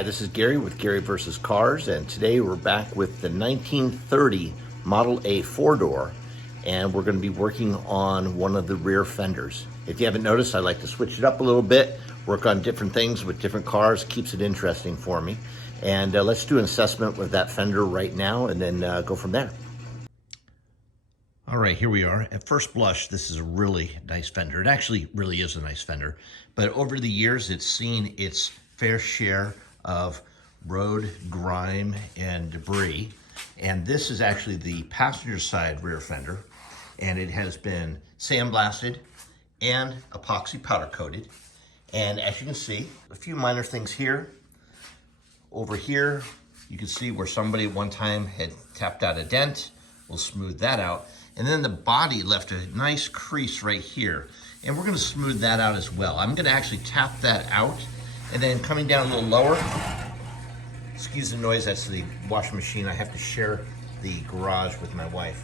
Hi, this is Gary with Gary vs. Cars, and today we're back with the 1930 Model A four-door, and we're going to be working on one of the rear fenders. If you haven't noticed, I like to switch it up a little bit, work on different things with different cars, keeps it interesting for me. And let's do an assessment with that fender right now and then go from there. All right, here we are. At first blush, this is a really nice fender. It actually really is a nice fender, but over the years, it's seen its fair share of road, grime, and debris. And this is actually the passenger side rear fender, and it has been sandblasted and epoxy powder coated. And as you can see, a few minor things here. Over here, you can see where somebody at one time had tapped out a dent. We'll smooth that out. And then the body left a nice crease right here. And we're gonna smooth that out as well. I'm gonna actually tap that out, and then coming down a little lower, excuse the noise, that's the washing machine. I have to share the garage with my wife.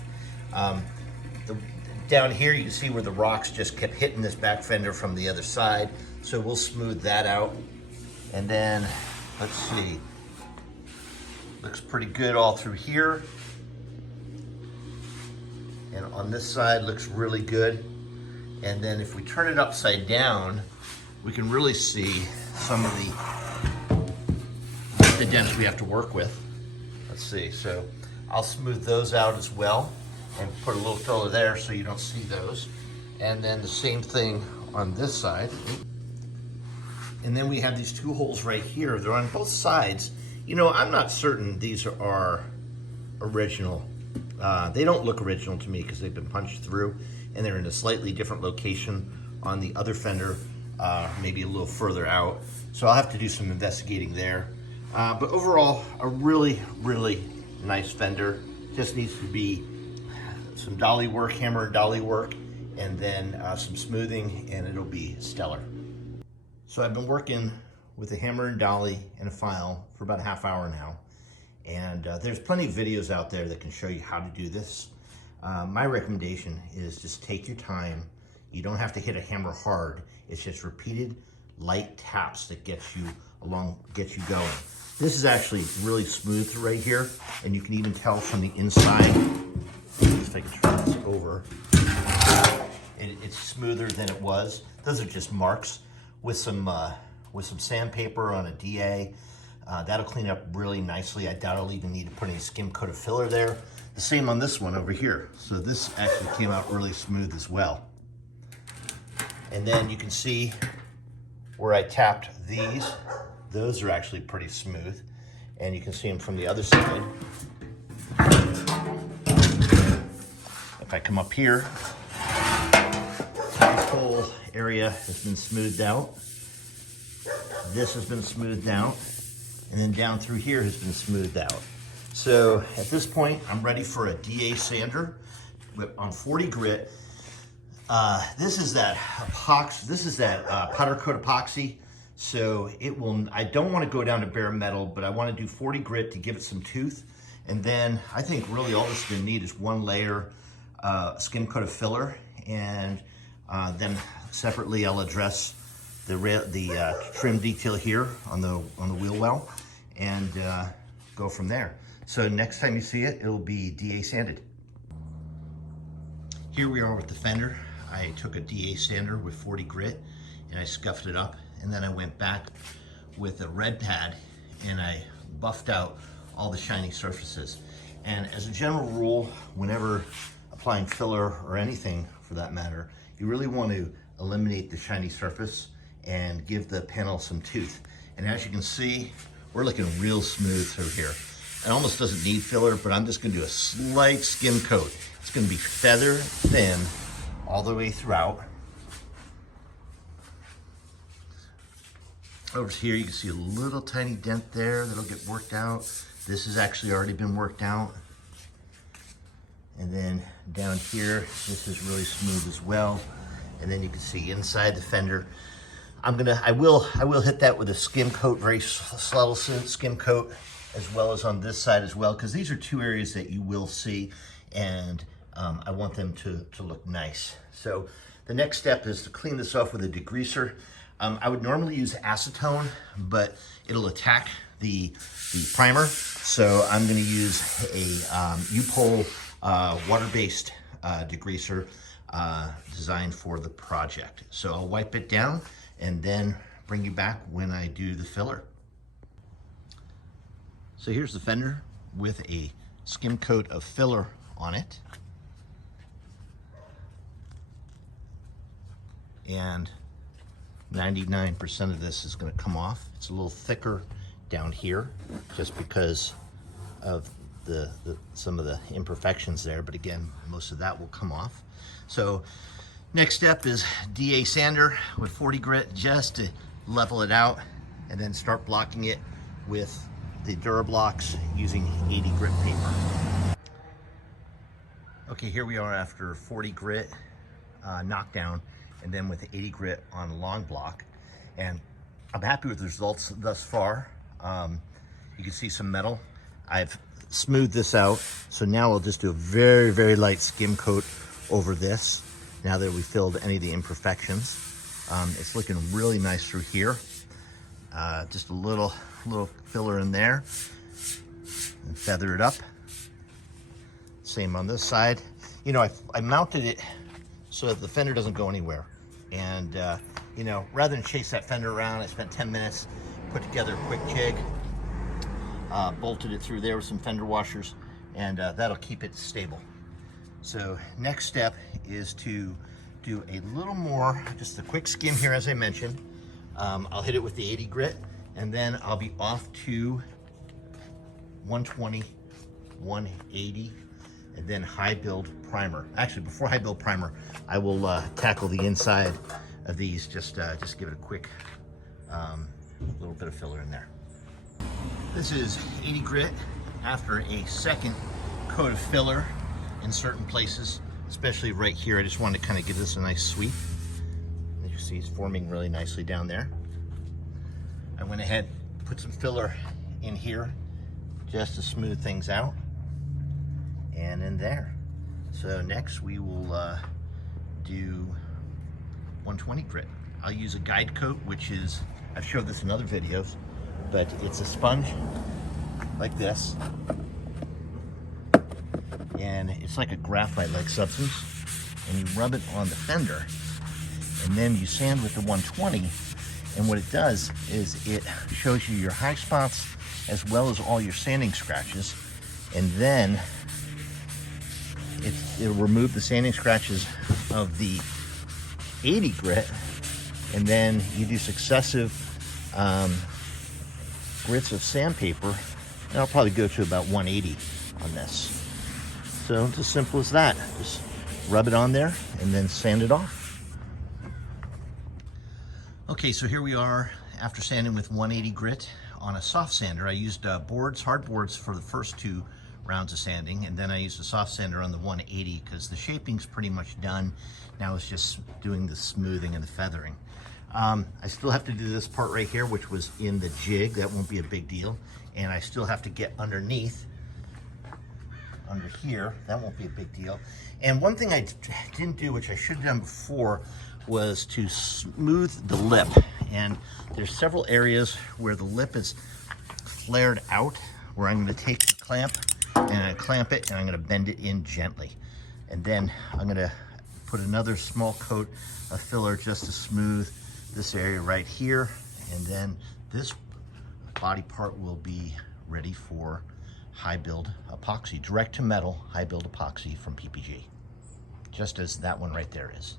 Down here, you can see where the rocks just kept hitting this back fender from the other side. So we'll smooth that out. And then, let's see, looks pretty good all through here. And on this side looks really good. And then if we turn it upside down, we can really see some of the dents we have to work with. Let's see, so I'll smooth those out as well and put a little filler there so you don't see those. And then the same thing on this side. And then we have these two holes right here. They're on both sides. You know, I'm not certain these are original. They don't look original to me because they've been punched through, and they're in a slightly different location on the other fender, maybe a little further out. So I'll have to do some investigating there. But overall, a really, really nice fender. Just needs to be some dolly work, hammer and dolly work, and then some smoothing, and it'll be stellar. So I've been working with a hammer and dolly and a file for about a half hour now. And there's plenty of videos out there that can show you how to do this. My recommendation is just take your time. You don't have to hit a hammer hard. It's just repeated light taps that get you going. This is actually really smooth right here, and you can even tell from the inside. If I can turn this over, it's smoother than it was. Those are just marks with some sandpaper on a DA. That'll clean up really nicely. I doubt I'll even need to put any skim coat of filler there. The same on this one over here. So this actually came out really smooth as well. And then you can see where I tapped these. Those are actually pretty smooth. And you can see them from the other side. If I come up here, this whole area has been smoothed out. This has been smoothed out. And then down through here has been smoothed out. So at this point, I'm ready for a DA sander on 40 grit. This is that epoxy. This is that powder coat epoxy. So it will. I don't want to go down to bare metal, but I want to do 40 grit to give it some tooth. And then I think really all this is going to need is one layer skim coat of filler, and then separately I'll address the trim detail here on the wheel well, and go from there. So next time you see it, it'll be DA sanded. Here we are with the fender. I took a DA sander with 40 grit and I scuffed it up, and then I went back with a red pad and I buffed out all the shiny surfaces. And as a general rule, whenever applying filler or anything for that matter, you really want to eliminate the shiny surface and give the panel some tooth. And as you can see, we're looking real smooth through here. It almost doesn't need filler, but I'm just gonna do a slight skim coat. It's gonna be feather thin all the way throughout. Over here, you can see a little tiny dent there that'll get worked out. This has actually already been worked out. And then down here, this is really smooth as well. And then you can see inside the fender, I will hit that with a skim coat, very subtle skim coat, as well as on this side as well, because these are two areas that you will see, and I want them to look nice. So the next step is to clean this off with a degreaser. I would normally use acetone, but it'll attack the primer. So I'm going to use a U-Pole water-based degreaser designed for the project. So I'll wipe it down and then bring you back when I do the filler. So here's the fender with a skim coat of filler on it. And 99% of this is going to come off. It's a little thicker down here just because of some of the imperfections there, but again, most of that will come off. So next step is DA sander with 40 grit just to level it out, and then start blocking it with the Durablocks using 80 grit paper. Okay, here we are after 40 grit knockdown, and then with 80 grit on a long block, and I'm happy with the results thus far. You can see some metal. I've smoothed this out, so now I'll just do a very, very light skim coat over this now that we filled any of the imperfections. It's looking really nice through here. Just a little filler in there, and feather it up. Same on this side. You know, I mounted it so that the fender doesn't go anywhere. And you know, rather than chase that fender around, I spent 10 minutes, put together a quick jig, bolted it through there with some fender washers, and that'll keep it stable. So next step is to do a little more, just a quick skim here as I mentioned. I'll hit it with the 80 grit, and then I'll be off to 120, 180, and then high build primer. Actually, before high build primer, I will tackle the inside of these, just give it a quick little bit of filler in there. This is 80 grit after a second coat of filler in certain places, especially right here. I just wanted to kind of give this a nice sweep. As you see, it's forming really nicely down there. I went ahead, put some filler in here just to smooth things out, and in there. So next we will do 120 grit. I'll use a guide coat, which is, I've showed this in other videos, but it's a sponge like this, and it's like a graphite-like substance, and you rub it on the fender, and then you sand with the 120, and what it does is it shows you your high spots as well as all your sanding scratches, and then it'll remove the sanding scratches of the 80 grit, and then you do successive grits of sandpaper, and I'll probably go to about 180 on this. So it's as simple as that. Just rub it on there and then sand it off. Okay, so here we are after sanding with 180 grit on a soft sander. I used hard boards for the first two rounds of sanding, and then I used a soft sander on the 180 because the shaping's pretty much done. Now it's just doing the smoothing and the feathering. I still have to do this part right here, which was in the jig. That won't be a big deal. And I still have to get underneath, under here. That won't be a big deal. And one thing I didn't do, which I should have done before, was to smooth the lip. And there's several areas where the lip is flared out, where I'm going to take the clamp and I clamp it, and I'm going to bend it in gently. And then I'm going to put another small coat of filler just to smooth this area right here, and then this body part will be ready for high build epoxy, direct to metal high build epoxy from PPG, just as that one right there is.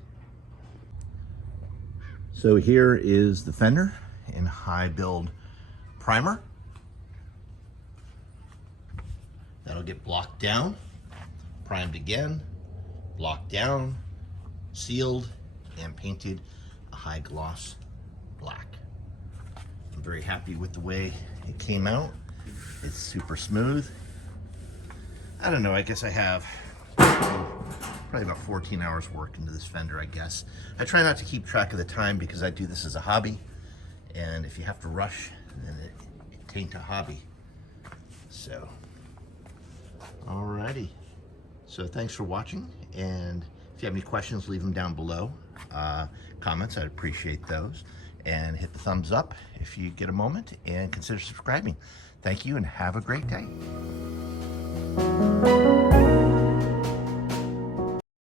So here is the fender in high build primer. That'll get blocked down, primed again, blocked down, sealed, and painted a high gloss black. I'm very happy with the way it came out. It's super smooth. I don't know, I guess I have probably about 14 hours work into this fender, I guess. I try not to keep track of the time because I do this as a hobby, and if you have to rush, then it taints a hobby. So, alrighty. So thanks for watching, and if you have any questions, leave them down below. Comments, I'd appreciate those. and hit the thumbs up if you get a moment, and consider subscribing. Thank you and have a great day.